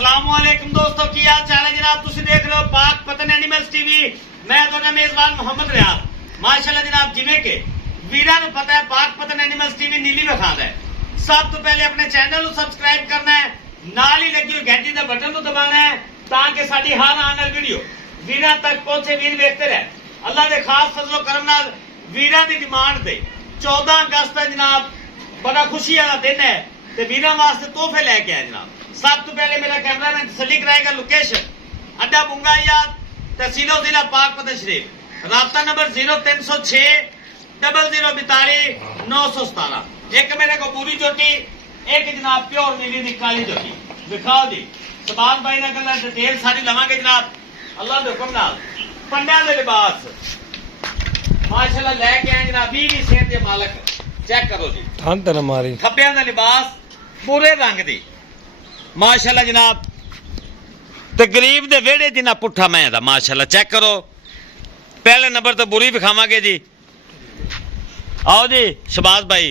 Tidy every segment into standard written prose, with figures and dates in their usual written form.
अस्सलामुअलैकुम दोस्तों, की हाल चाल है जनाब। तुसी देख रहे हो पाक पतन एनिमल्स टीवी। मैं तुहाडा मेजबान मोहम्मद रियाद। माशाअल्लाह जनाब, जिवें कि वीरां नूं पता है पाक पतन एनिमल्स टीवी नीली विखांदा है। सब तो पहले अपने चैनल को सबसक्राइब करना है, नाल ही लगी हुई घंटी का बटन को दबाना है ताकि साडी हर आने वाली वीडियो वीरां तक पहुंचे। वीर देखते रहे। अल्लाह के खास फजलो करम नाल वीरां दी डिमांड ते 14 अगस्त है जनाब, बड़ा खुशी वाला दिन है ते वीरां वास्ते तोहफे लेके आए जनाब। सब तो पहले मेरा कैमरामैन तसल्ली कराएगा लोकेशन अड्डा बुंगाया, तहसीलो जिला पाक पतन शरीफ। राब्ता नंबर 0306 0042 917। एक मेरे को पूरी चोटी, एक जनाब प्योर नीली दी काली चोटी दिखाओ जी। सबान भाई ना गल्ला डिटेल सारी लवांगे जनाब अल्लाह दे हुक्म नाल। पंडियां दे लिबास माशाअल्लाह लेके आए जनाब। 20 सेहत दे मालक चेक करो जी। धन तेरा मारी खब्बियां दा लिबास पूरे रंग दी माशाअल्लाह जनाब। ते गरीब दे वेड़े जिन्ना पुट्ठा मैं दा माशाअल्लाह चेक करो। पहले नंबर तो बुरी विखावांगे जी। आओ जी शबाज भाई,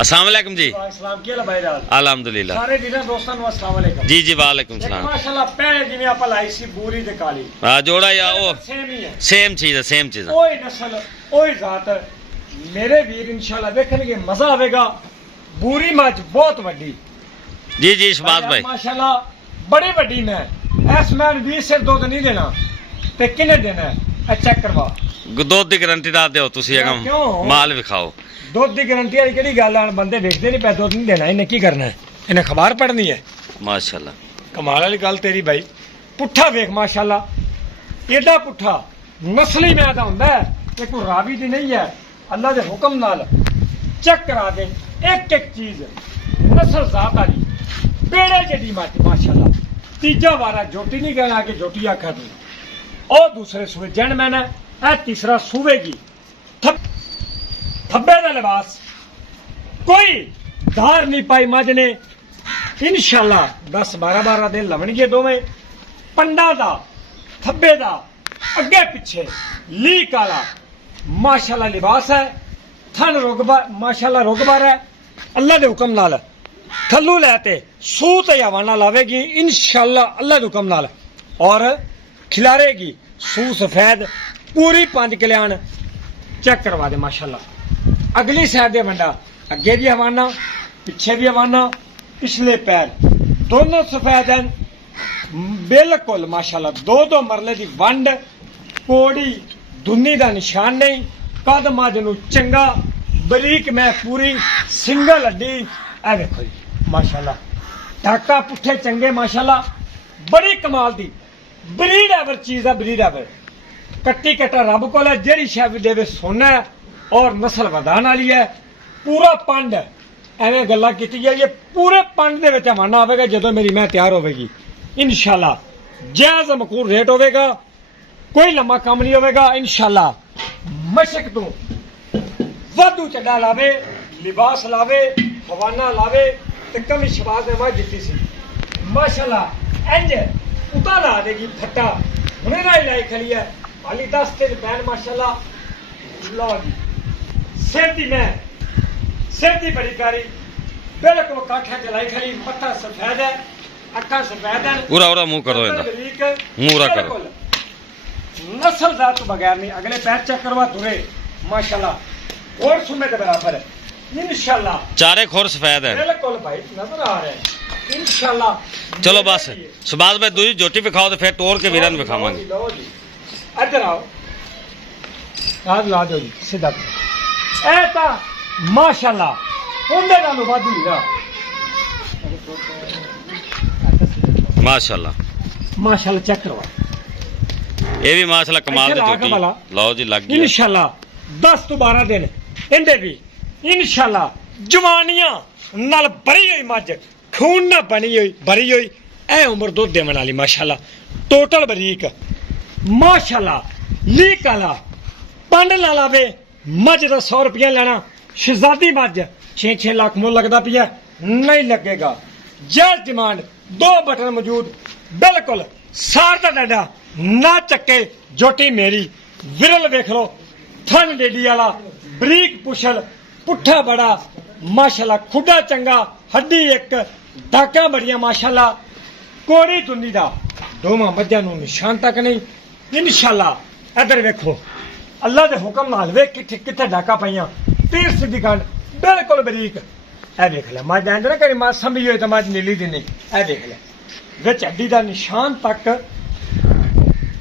अस्सलाम वालेकुम जी। अस्सलाम की हाल भाई राल अल्हम्दुलिल्लाह। सारे डीलर दोस्तों नु अस्सलाम वालेकुम जी जी वालेकुम सलाम। माशाअल्लाह पहले जिवें आपा लाई सी बूरी ते काली हां जोड़ा या ओ सेम ही है, सेम चीज है, सेम चीज है। ओही नस्ल ओही जात। मेरे वीर इंशाल्लाह देखणगे मजा आवेगा। बूरी मज बहुत वड्डी जी जी शबाज भाई माशाअल्लाह बड़ी वड्डी मैं इस मैन 20 से दूध नहीं देना ते किने देना है चेक करवा। दूध की गारंटी ना दो तुसी अगम क्यों? माल विखाओ। दुध की गारंटी वाली केड़ी गल है? बंदे वेखदे नहीं पे दुध नहीं देना, इन्हें की करना है? इन्हें खबर पढ़नी है। माशाअल्लाह कमाल वाली गल तेरी भाई। पुट्ठा वेख माशाअल्लाह एडा पुट्ठा नस्ली मैदा हुंदा है, ये कोई रावी दी नहीं है। अल्लाह दे हुक्म नाल चेक करा दे एक एक चीज नस्ल जात वाली बेड़े जड़ी मत माशाअल्लाह। तीजा वारा जोटी नहीं कहना कि जोटी आखा तू। और दूसरे सूबे जन मैंने ए तीसरा सूबेगी थब्बे का लिबास कोई धार नहीं पाई मज ने। इंशाल्लाह 10-12 दिन लवणगे दोवें। पंडा दा थब्बे दा अगे पिछे लीक आला माशाल्लाह लिबास है। थन रुगबा माशाल्लाह रुगबार है। अल्लाह दे हुक्म नाल थल्लू लैते सूत हवाना लावेगी इंशाल्लाह अल्लाह दे हुक्म नाल और खिलारेगी सू सफेद पूरी 5 कल्याण चेक करवा दे माशाल्लाह। अगली साइड दे बंडा अगे भी हवाना पिछे भी हवाना पिछले पैर दोनों सफेद हैं बिल्कुल माशाल्लाह। 2-2 मरले दी वंड कोड़ी दुन्नी दा निशान नहीं। कद मज नू चंगा बरीक मैं पूरी सिंगल हड्डी ए देखो जी माशाल्लाह। ढाका पुट्ठे चंगे माशाल्लाह। बड़ी कमाल दी ब्रीड एवर चीज है, ब्रीड एवर कट्टी कट्टा रब को है। जेड़ी शै भी देवे सोना है और नस्ल वधान वाली है। पूरा पंड एवं गल्ला की जाइए पूरे पंड दे विच हवाना आवेगा जदों मेरी मैं तैयार होवेगी इंशाल्लाह। जायज मकूर रेट होवेगा, कोई लम्बा काम नहीं होवेगा इंशाल्लाह। मशक तू वाधू चड्डा लावे, लिबास लावे, हवाना लावे ते कमी शबाज ने मज जीती सी माशाल्लाह। इंज उता ला देगी फट्टा हुणे ना लाई खड़ी है हाली 10 दिन बैन माशाल्लाह। लो जी सिर दी मैं सिर दी बड़ी कारी बिल्कुल काठा चलाई खड़ी। मत्था सफेद है, अखा सफेद है। पूरा पूरा मुंह करो इनका, मुंह करो। नस्ल जात तो बगैर नहीं। अगले पैर चेक करवा तुरे माशाल्लाह और सुमे के बराबर है इंशाल्लाह। चारे खोर सफेद है बिल्कुल भाई नजर आ रहा है इंशाल्लाह। चलो बस सुबाज भाई दूजी जोटी विखाओ तो फिर तोड़ के वीरन विखावांगे। इधर आओ आज ला दो जी सीधा ए ता माशाल्लाह उंदे नालों वाधू हीरा माशाल्लाह। माशाल्लाह चेक करवा। ये भी माशाल्लाह कमाल दी जोटी। लो जी लग गई इंशाल्लाह 10-12 दिन इंदे भी इंशाल्लाह जवानियां नाल भरी हुई मज खून ना बनी हुई भरी हुई ए उम्र दुध देवन वाली माशाल्लाह। टोटल बरीक माशाल्लाह लीक आला पंड ला लावे मज का 100 रुपया लेना। शहजादी मज 6-6 लाख मुल लगता पिया नहीं लगेगा। जैस डिमांड 2 बटन मौजूद बिल्कुल सार का डाडा ना चक्के जोटी मेरी विरल वेख लो। थन डेडी वाला बरीक पुछल पुट्ठा बड़ा माशाल्लाह। खुडा चंगा हड्डी एक डाका बड़िया माशाल्लाह। ਕੋੜੀ ਦੁੰਨੀ ਦਾ ਦੋਵਾਂ ਮੱਝਾਂ ਨੂੰ ਨਿਸ਼ਾਨ ਤੱਕ ਨਹੀਂ ਇਨਸ਼ਾਅੱਲਾ। ਇੱਧਰ ਵੇਖੋ ਅੱਲਾ ਦੇ ਹੁਕਮ ਨਾਲ ਵੇਖ ਕਿੱਥੇ ਕਿੱਥੇ ਡਾਕਾ ਪਈਆਂ ਤੀਰ ਸਿੱਧੀ ਗੰਢ ਬਿਲਕੁਲ ਬਰੀਕ। ਇਹ ਦੇਖ ਲੈ ਮੱਝ ਇੰਜ ਨਾ ਕਰੀ ਮੱਝ ਸੰਭੀ ਹੋਈ ਤਾਂ ਮੱਝ ਨੀਲੀ ਦੀ ਨਹੀਂ। ਇਹ ਦੇਖ ਲੈ ਵਿੱਚ ਹੱਡੀ ਦਾ ਨਿਸ਼ਾਨ ਤੱਕ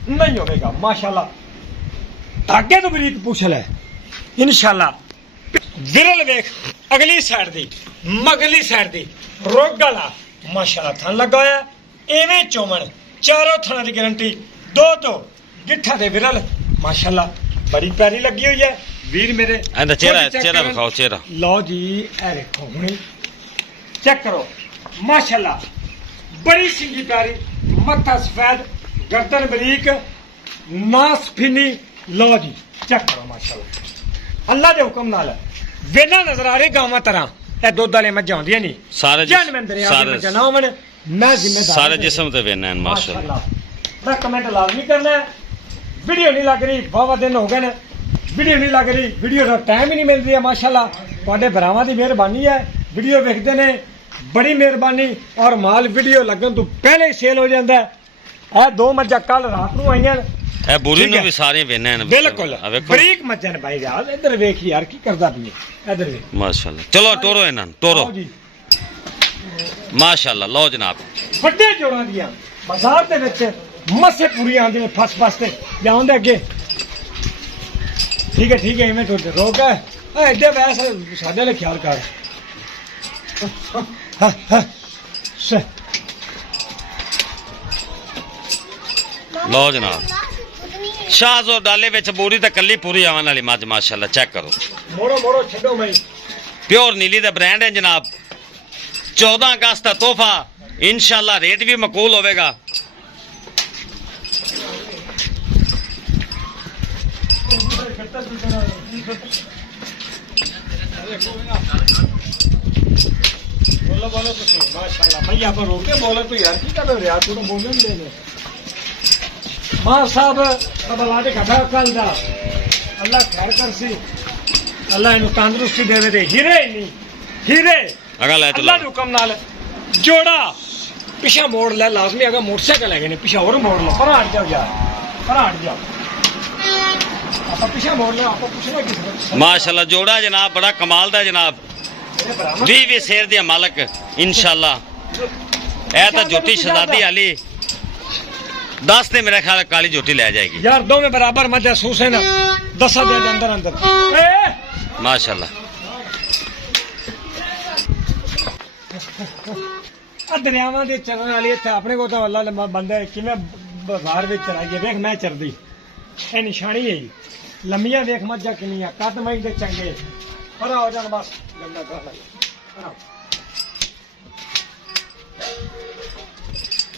ਨਹੀਂ ਹੋਵੇਗਾ ਮਾਸ਼ਾਅੱਲਾ। ਧਾਗੇ ਤੋਂ ਬਰੀਕ ਪੁੱਛ ਲੈ ਇਨਸ਼ਾਅੱਲਾ। ਵਿਰਲ ਵੇਖ ਅਗਲੀ ਸਾਈਡ ਦੀ ਮਗਲੀ ਸਾਈਡ ਦੀ ਰੋਗ ਵਾਲਾ ਮਾਸ਼ਾਅੱਲਾ ਥਣ ਲੱਗਾ ਹੋਇਆ ਐਵੇਂ ਚੋਮਣ ਚਾਰੋਂ ਥਣਾਂ ਦੀ ਗਾਰੰਟੀ ਦੋ ਤੋਂ ਗਿੱਠਾ ਦੇ ਵਿਰਲ ਮਾਸ਼ਾਅੱਲਾ ਬੜੀ ਪਿਆਰੀ ਲੱਗੀ ਹੋਈ ਹੈ ਵੀਰ ਮੇਰੇ। ਇਹਦਾ ਚਿਹਰਾ ਵਿਖਾਓ ਚਿਹਰਾ। ਲਓ ਜੀ ਇਹ ਦੇਖੋ ਹੁਣੀ ਚੈੱਕ ਕਰੋ ਮਾਸ਼ਾਅੱਲਾ ਬੜੀ ਸਿੰਗੀ ਪਿਆਰੀ ਮੱਥਾ ਸਫੈਦ ਗਰਦਨ ਬਰੀਕ ਨਾਸ ਫਿਨੀ। ਲਓ ਜੀ ਚੈੱਕ ਕਰੋ ਮਾਸ਼ਾਅੱਲਾ ਅੱਲਾ ਦੇ ਹੁਕਮ ਨਾਲ ਵੇਨਾ ਨਜ਼ਰ ਆ ਰਹੇ ਗਾਵਾਂ ਤਰ੍ਹਾਂ ਇਹ ਦੁੱਧ ਵਾਲੇ ਮੱਝਾਂ ਹੁੰਦੀਆਂ ਨਹੀਂ ਸਾਰੇ ਜਨਮਨ ਦਰਿਆ ਦੇ ਮੱਝਾਂ ਨਾ ਹੋਵਣ। ਮੈਂ ਜ਼ਿੰਮੇਦਾਰ ਸਾਰੇ ਜਿਸਮ ਤੇ ਵੇਨਾ ਮਾਸ਼ਾਅੱਲਾ। ਮੈਂ ਕਮੈਂਟ ਲਾਜ਼ਮੀ ਕਰਨਾ ਹੈ। ਵੀਡੀਓ ਨਹੀਂ ਲੱਗ ਰਹੀ ਬਹੁਤ ਦਿਨ ਹੋ ਗਏ ਨੇ ਵੀਡੀਓ ਨਹੀਂ ਲੱਗ ਰਹੀ ਵੀਡੀਓ ਦਾ ਟਾਈਮ ਹੀ ਨਹੀਂ ਮਿਲ ਰਿਹਾ ਮਾਸ਼ਾਅੱਲਾ। ਤੁਹਾਡੇ ਭਰਾਵਾਂ ਦੀ ਮਿਹਰਬਾਨੀ ਹੈ ਵੀਡੀਓ ਵੇਖਦੇ ਨੇ ਬੜੀ ਮਿਹਰਬਾਨੀ ਔਰ ਮਾਲ ਵੀਡੀਓ ਲੱਗਣ ਤੋਂ ਪਹਿਲੇ ਹੀ ਸੇਲ ਹੋ ਜਾਂਦਾ ਹੈ। ਇਹ ਦੋ ਮੱਝਾਂ ਕੱਲ ਰਾਤ ਨੂੰ ਆਈਆਂ ਇਹ ਬੁਰੀ ਨੂੰ ਵੀ ਸਾਰੇ ਵੇਨੇ ਨੇ ਬਿਲਕੁਲ ਬਰੀਕ ਮੱਝਾਂ ਨੇ ਭਾਈ ਯਾਰ। ਇੱਧਰ ਵੇਖ ਯਾਰ ਕੀ ਕਰਦਾ ਪਈ ਇੱਧਰ ਵੇਖ ਮਾਸ਼ਾਅੱਲਾ। ਚਲੋ ਟੋਰੋ ਇਹਨਾਂ ਨੂੰ ਟੋਰੋ ਜੀ ਮਾਸ਼ਾਅੱਲਾ। ਲਓ ਜਨਾਬ ਵੱਡੇ ਜੋੜਾਂ ਦੀਆਂ ਬਾਜ਼ਾਰ ਦੇ ਵਿੱਚ ਮੱਸੇ ਪੂਰੀਆਂ ਆਉਂਦੀਆਂ ਨੇ ਫਸ ਤੇ ਜਾਉਂਦੇ ਅੱਗੇ। ਠੀਕ ਹੈ ਇਵੇਂ ਤੋਂ ਰੋਕ ਹੈ ਐਡੇ ਵੈਸੇ ਸਾਡੇ ਲਈ ਖਿਆਲ ਕਰ। ਲਓ ਜਨਾਬ ਸ਼ਾਹਜ਼ੋ ਡਾਲੇ ਵਿੱਚ ਬੋਰੀ ਤਾਂ ਕੱਲੀ ਪੂਰੀ ਆਉਣ ਵਾਲੀ ਮੱਝ ਮਾਸ਼ਾਅੱਲਾ। ਚੈੱਕ ਕਰੋ ਮੋੜੋ ਛੱਡੋ ਮੈਂ ਪਿਓਰ ਨੀਲੀ ਦਾ ਬ੍ਰਾਂਡ ਹੈ ਜਨਾਬ। 14 ਅਗਸਤ ਦਾ ਤੋਹਫਾ ਇਨਸ਼ਾਅੱਲਾ ਰੇਟ ਵੀ ਮਕਬੂਲ ਹੋਵੇਗਾ। बोलो तो माशाल्लाह भैया पर रोक के बोले तो यार की कर रहे यार तू तो बोलने नहीं देने मां साहब अब अल्लाह दे खड़ा कल दा अल्लाह खैर कर सी अल्लाह इन तंदुरुस्ती देवे दे हीरे नहीं हीरे अगर ले अल्लाह दे हुक्म नाल जोड़ा पीछे मोड़ ले लाजमी। अगर मोटरसाइकिल है ने पीछे और मोड़ लो पर हट जाओ यार पर हट जाओ आप पीछे मोड़ ले आप पूछना किस माशाअल्लाह जोड़ा जनाब बड़ा कमाल दा जनाब। 20 शेर दिया मालक इंशाअल्लाह। ए तो झोटी शहजादी आली 10 ने मेरा ख्याल काली झोटी ले जाएगी यार। दो में बराबर महसूस है ना 10 दे अंदर अंदर माशाअल्लाह। दरियावां दे चरण वाली इत्थे अपने को तो अल्लाह लम्बा बंदा है किवें बाजार विच चराइए। वेख मैं चरदी ए निशानी है लम्मियां वेख मज्जा किनियां कद मई दे चंगे पर हो जान बस गंदा कर ले।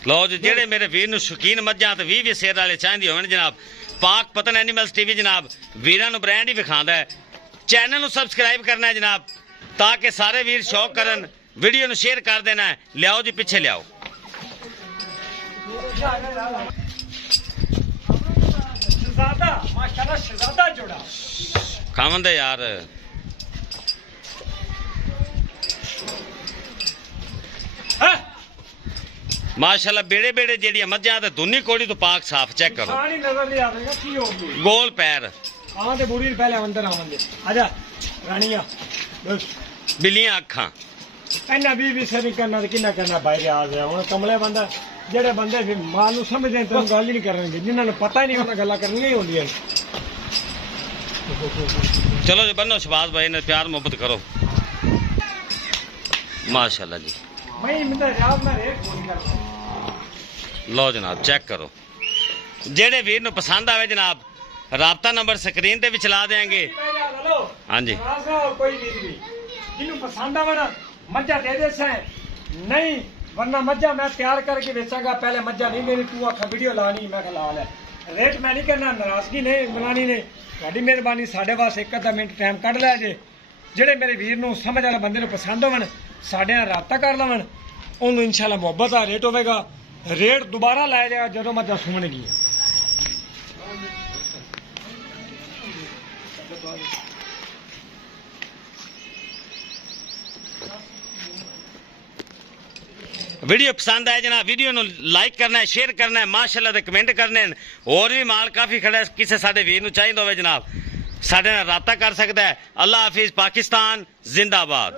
लो जी जेड़े मेरे वीर नु शौकीन मज्जां ते 20 शेर वाले चाहंदी होवन जनाब पाक पतन एनिमल्स टीवी जनाब वीरां नु ब्रांड ही विखांदा है। चैनल नु सब्सक्राइब करना है जनाब ताकि सारे वीर शौक करन वीडियो नु शेयर कर देना है। लियाओ जी पीछे लियाओ शहजादा माशाल्लाह शहजादा जोड़ा खावंदे यार। माशाल्लाह बेड़े बेड़े जेड़ियां मज्जां ते दुनी कोड़ी तो पाक साफ चेक करो। सारी नजर नहीं आवेगा की होगी गोल पैर आवां ते बुरी पहले अंदर आवां दे आजा रानिया बिल्लियां अखां इन्ना भी सही करना ते किन्ना करना बाहर आ गया हुन कमले बंदा जेड़े बंदे फिर मां नूं समझदे ते गल ही नहीं करनगे जिन्हां नूं पता ही नहीं उन्हां गल्लां करनियां ही होंदियां। चलो जी बनो शबाज भाई ने प्यार मोहब्बत करो माशाल्लाह जी। मैं इंदा याद ना रेट फोन कर लो जनाब चेक करो जेड़े वीर नु पसंद आवे जनाब राबता नंबर स्क्रीन ते भी चला देंगे। हाँ जी कोई वीर भी जिन्हों पसंद आवे ना मज्जा दे दे से नहीं वरना मज्जा मैं तैयार करके बेचांगा। पहले मज्जा नहीं मेरी तू आखा वीडियो लानी मैं ला ले रेट मैं नहीं करना नाराजगी नहीं बनानी ने ਤੁਹਾਡੀ ਮਿਹਰਬਾਨੀ ਸਾਡੇ ਵਾਸਤੇ ਇੱਕ ਅੱਧਾ ਮਿੰਟ ਟਾਈਮ ਕੱਢ ਲਿਆ ਜੇ। ਜਿਹੜੇ ਮੇਰੇ ਵੀਰ ਨੂੰ ਸਮਝ ਵਾਲੇ ਬੰਦੇ ਨੂੰ ਪਸੰਦ ਹੋਵਣ ਸਾਡੇ ਨਾਲ ਰਾਬਤਾ ਕਰ ਲਵਣ ਉਹਨੂੰ ਇਨਸ਼ਾਅੱਲਾ ਮੁਹੱਬਤ ਦਾ ਰੇਟ ਹੋਵੇਗਾ। ਰੇਟ ਦੁਬਾਰਾ ਲਾਇਆ ਜਾਏਗਾ ਜਦੋਂ ਮੱਝਾਂ ਸੂਣਗੀਆਂ। ਵੀਡੀਓ ਪਸੰਦ ਆਏ ਜਨਾਬ ਵੀਡੀਓ ਨੂੰ ਲਾਈਕ ਕਰਨਾ ਹੈ, ਸ਼ੇਅਰ ਕਰਨਾ ਹੈ, ਮਾਸ਼ਾਅੱਲਾ ਦੇ ਕਮੈਂਟ ਕਰਨੇ ਨੇ। ਹੋਰ ਵੀ ਮਾਲ ਕਾਫੀ ਖੜਾ ਹੈ, ਕਿਸੇ ਸਾਡੇ ਵੀਰ ਨੂੰ ਚਾਹੀਦਾ ਹੋਵੇ ਜਨਾਬ ਸਾਡੇ ਨਾਲ ਰਾਬਤਾ ਕਰ ਸਕਦਾ ਹੈ। ਅੱਲਾ ਹਾਫਿਜ਼, ਪਾਕਿਸਤਾਨ ਜ਼ਿੰਦਾਬਾਦ।